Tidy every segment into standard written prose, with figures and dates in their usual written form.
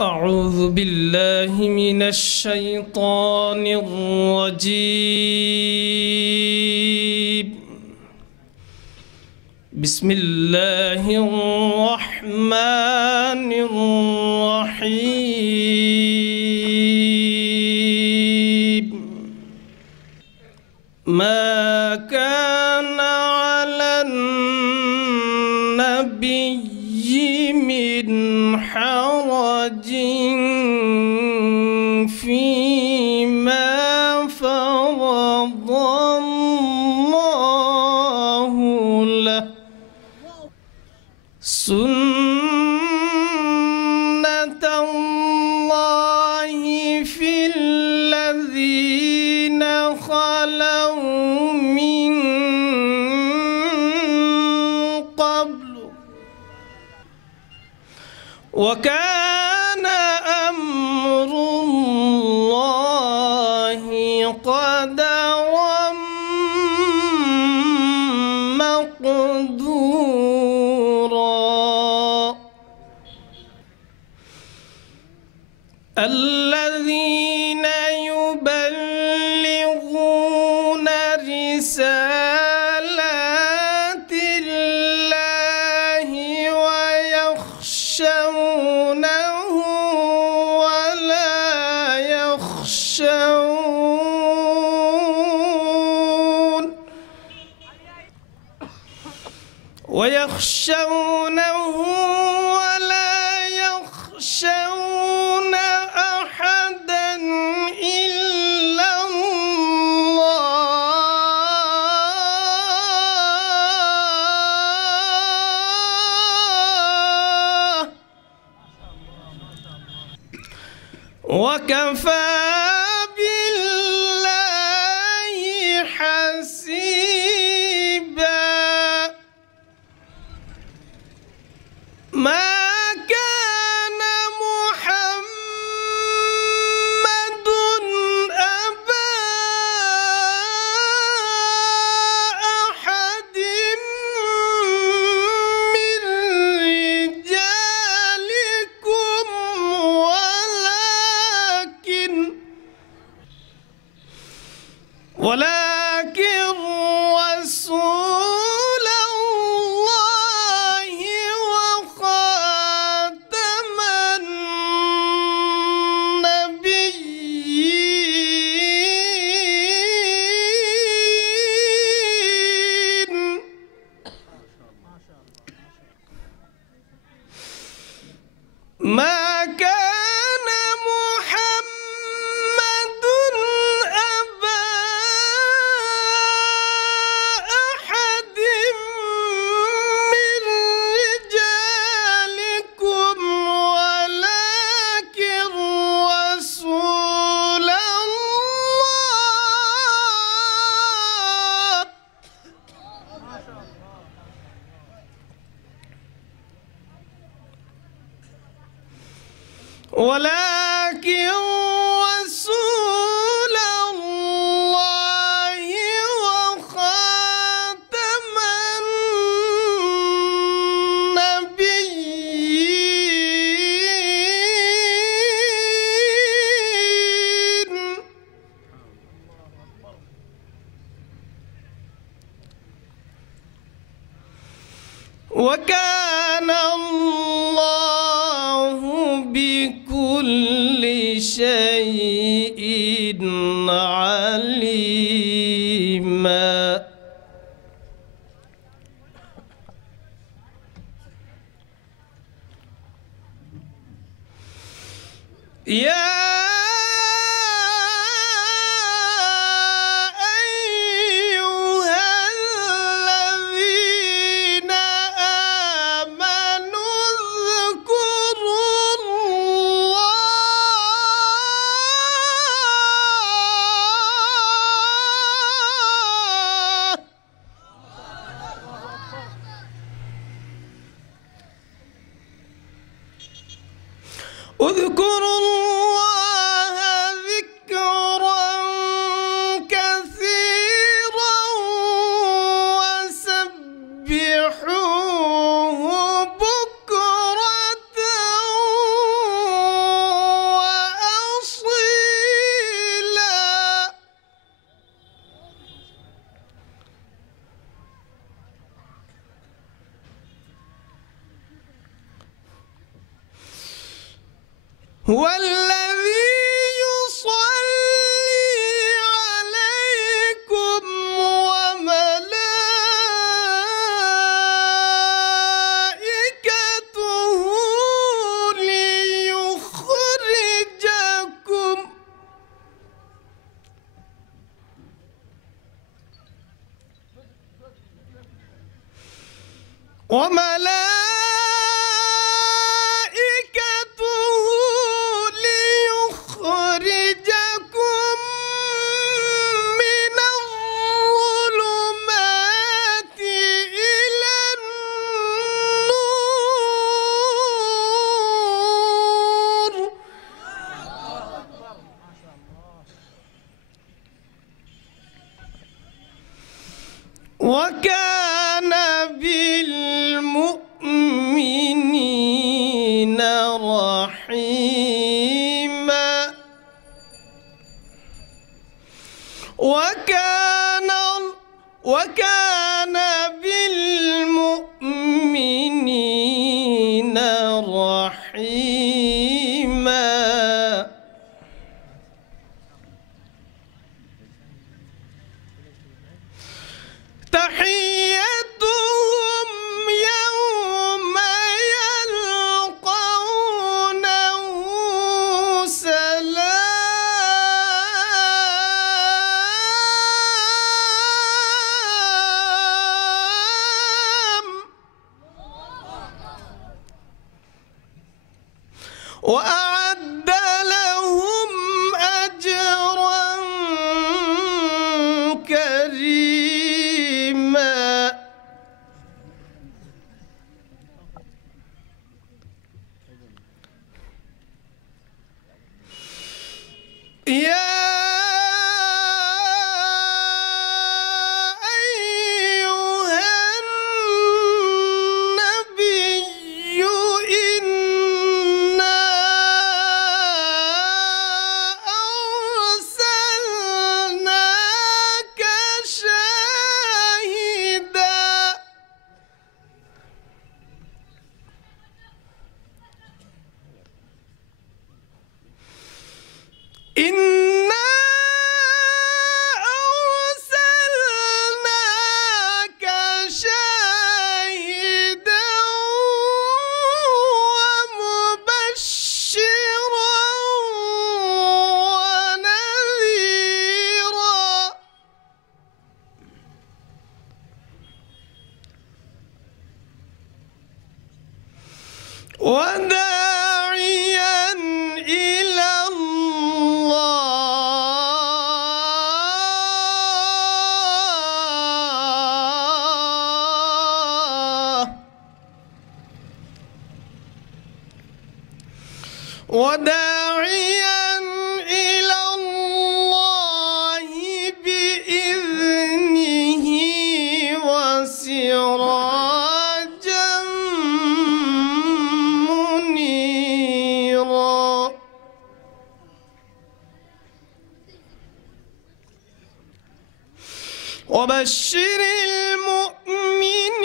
أعوذ بالله من الشيطان الرجيم. بسم الله الرحمن الرحيم. ما كان على النبي من حرج فيما فرض الله له، سنة الله في الذين خلوا من قبل، وكان أمر الله قدرا مقدورا. الذين يبلغون رسالات الله ويخشونه ولا يخشون أحدا إلا الله، وكفى بالله حسيبا. ما كان محمد أبا أحد من رجالكم ولكن رسول الله وخاتم النبيين. ما كان محمد أبا أحد من رجالكم ولكن رسول الله، ولكن رسول الله وخاتم النبيين. وكان الله بكل شيء عليما. يا اذكروا الله ذكرا كثيرا وسبحوه بكرة هو الذي يصلي عليكم وملائكته ليخرجكم من الظلمات إلى النور وكان بالمؤمنين رحيما وكان بالمؤمنين رحيما تحيتهم يوم يلقونه سلام وأعد لهم أجرا كريما يا أيها النبي إنا أرسلناك شاهدا إنا أرسلناك شاهدا ومبشرا ونذيرا وداعيا إلى الله بإذنه وسراجا منيرا وبشر المؤمنين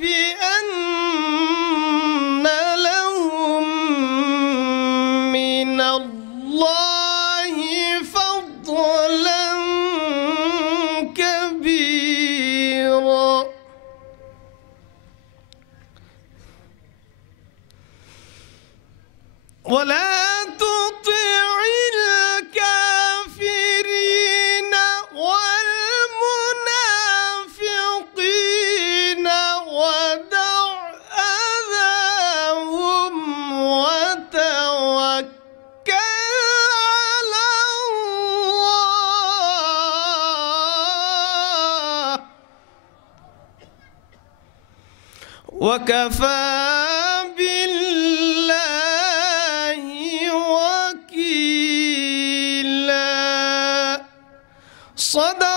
بأن لهم من الله فضلا كبيرا ولا تطع الكافرين والمنافقين ودع أذاهم وتوكل على الله وكفى بالله وكيلا صدق